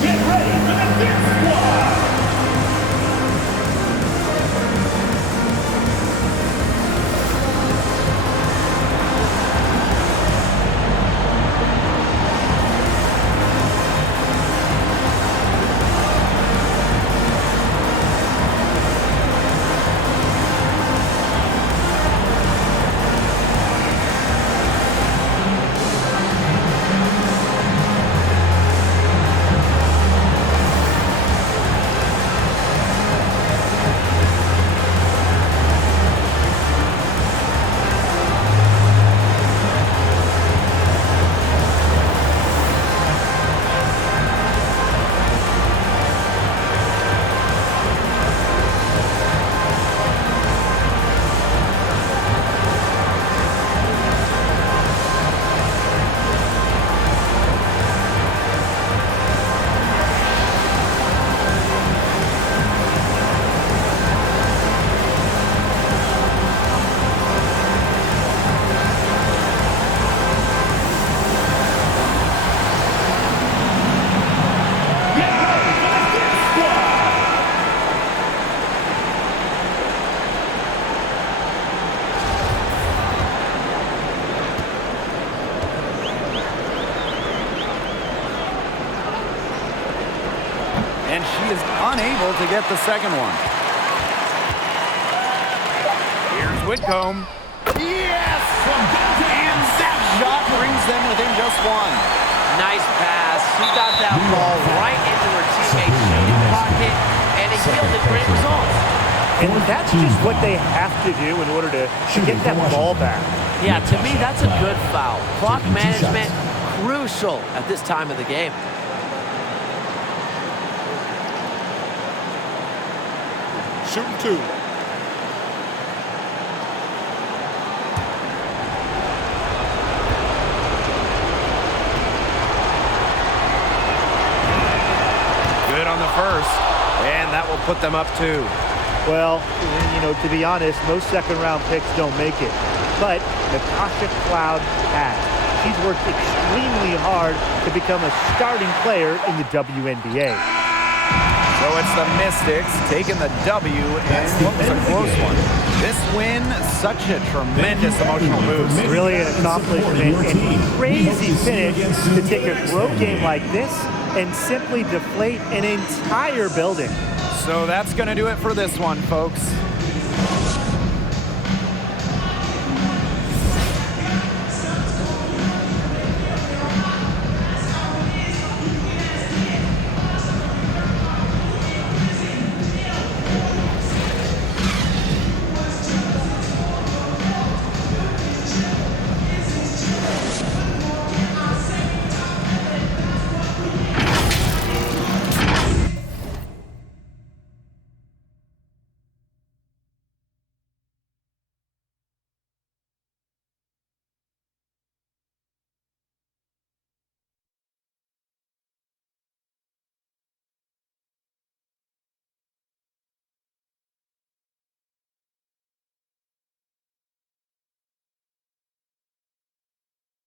Get ready for the fifth squad. And she is unable to get the second one. Here's Whitcomb. Yes! And that shot brings them within just one. Nice pass. She got that ball right into her teammate's shooting pocket, and it yielded great results. And that's just what they have to do in order to get that ball back. Yeah, to me, that's a good foul. Clock management, crucial at this time of the game. Shooting two. Good on the first, and that will put them up 2. Well, you know, to be honest, most second-round picks don't make it. But Natasha Cloud has. She's worked extremely hard to become a starting player in the WNBA. So it's the Mystics taking the W, and what was a close one. This win, such a tremendous emotional boost. Really an accomplishment and crazy finish to take a road game like this and simply deflate an entire building. So that's going to do it for this one, folks.